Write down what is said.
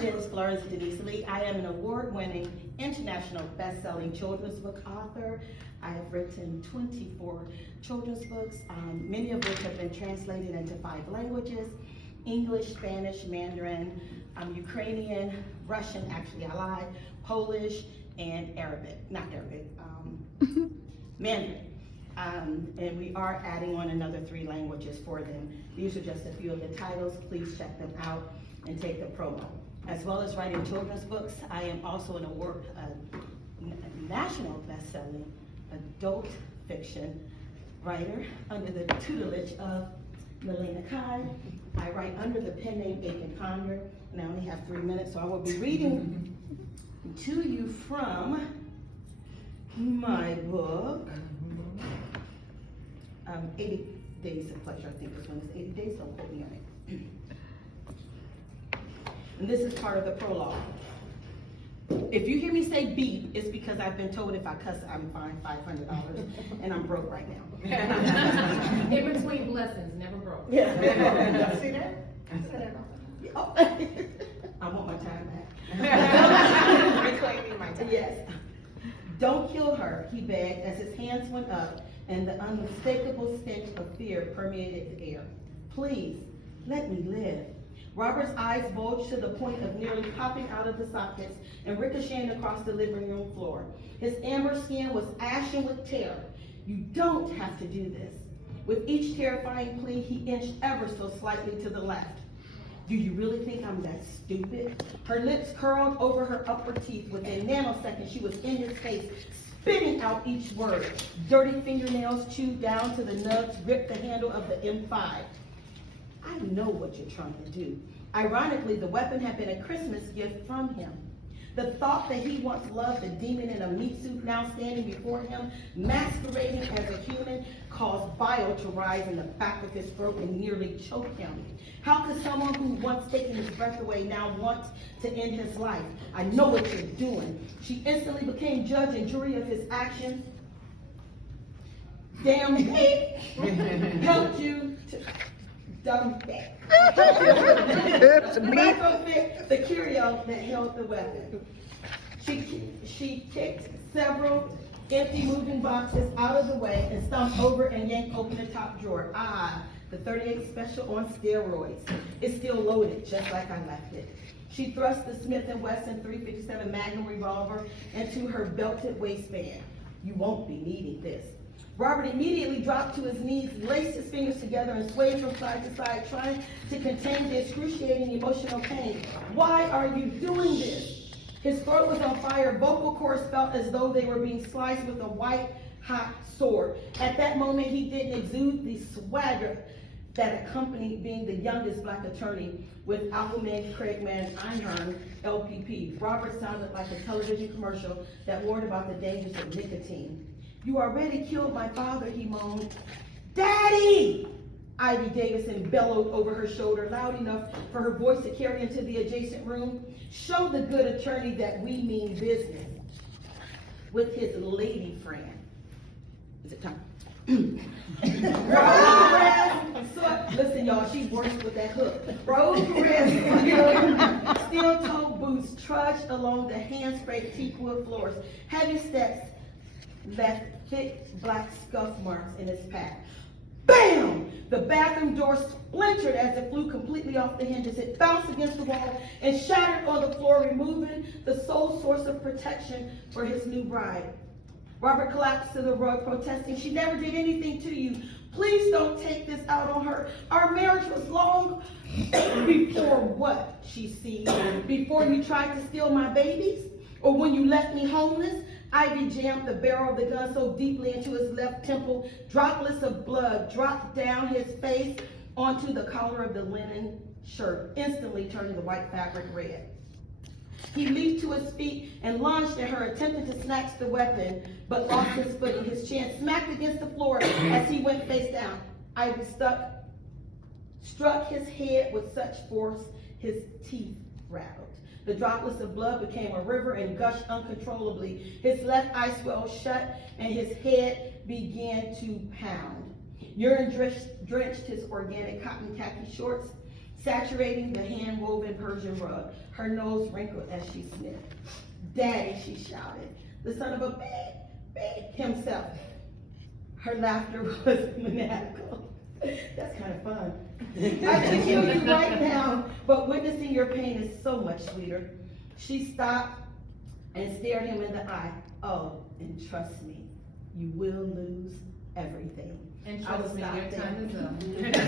is Florence Denise Lee. I am an award-winning international best-selling children's book author. I have written 24 children's books, many of which have been translated into 5 languages: English, Spanish, Mandarin, Ukrainian, Russian, actually I lied, Polish, and Arabic, not Arabic, Mandarin. And we are adding on another 3 languages for them. These are just a few of the titles. Please check them out and take the promo. As well as writing children's books, I am also an national best-selling adult fiction writer under the tutelage of Melina Kai. I write under the pen name Aiken Ponder, and I only have 3 minutes, so I will be reading to you from my book, 80 Days of Pleasure. I think this one is 80 Days, don't quote me on it. And this is part of the prologue. If you hear me say beep, it's because I've been told if I cuss, I'm fined $500, and I'm broke right now. In between blessings, never broke. Yeah. See that? Oh. I want my time back. Reclaiming my time. Yes. Don't kill her, he begged as his hands went up and the unmistakable stench of fear permeated the air. Please, let me live. Robert's eyes bulged to the point of nearly popping out of the sockets and ricocheting across the living room floor. His amber skin was ashen with terror. You don't have to do this. With each terrifying plea, he inched ever so slightly to the left. Do you really think I'm that stupid? Her lips curled over her upper teeth. Within nanoseconds, she was in his face, spitting out each word. Dirty fingernails chewed down to the nubs, gripped the handle of the M5. I know what you're trying to do. Ironically, the weapon had been a Christmas gift from him. The thought that he once loved a demon in a meat suit now standing before him, masquerading as a human, caused bile to rise in the back of his throat and nearly choke him. How could someone who once taken his breath away now want to end his life? I know what you're doing. She instantly became judge and jury of his actions. Damn beep helped you to dumb beep. Retrofit the curio that held the weapon. She kicked several empty moving boxes out of the way and stomped over and yanked open the top drawer. The 38 Special on steroids. It's still loaded, just like I left it. She thrust the Smith & Wesson .357 Magnum revolver into her belted waistband. You won't be needing this. Robert immediately dropped to his knees, laced his fingers together, and swayed from side to side, trying to contain the excruciating emotional pain. Why are you doing this? His throat was on fire. Vocal cords felt as though they were being sliced with a white-hot sword. At that moment, he didn't exude the swagger that accompanied being the youngest black attorney with Alderman Craigman Einhorn, LPP. Robert sounded like a television commercial that warned about the dangers of nicotine. You already killed my father, he moaned. Daddy! Ivy Davison bellowed over her shoulder, loud enough for her voice to carry into the adjacent room. Show the good attorney that we mean business with his lady friend. Is it time? Listen, y'all, she works with that hook. Rose Perez steel-toed boots trudged along the hand-scraped teakwood floors. Heavy steps left thick black scuff marks in his path. Bam! The bathroom door splintered as it flew completely off the hinges. It bounced against the wall and shattered on the floor, removing the sole source of protection for his new bride. Robert collapsed to the rug, protesting, she never did anything to you. Please don't take this out on her. Our marriage was long before what, she seized. Before you tried to steal my babies? Or when you left me homeless? Ivy jammed the barrel of the gun so deeply into his left temple, droplets of blood dropped down his face onto the collar of the linen shirt, instantly turning the white fabric red. He leaped to his feet and lunged at her, attempting to snatch the weapon, but lost his footing. His chin smacked against the floor as he went face down. Ivy struck his head with such force, his teeth rattled. The droplets of blood became a river and gushed uncontrollably. His left eye swelled shut and his head began to pound. Urine drenched his organic cotton khaki shorts. saturating the hand-woven Persian rug. Her nose wrinkled as she sniffed. Daddy, she shouted, the son of a beep himself. Her laughter was maniacal. That's kind of fun. I could kill you right now, but witnessing your pain is so much sweeter. She stopped and stared him in the eye. Oh, and trust me, you will lose everything. And I will trust me, stop your there. time is up.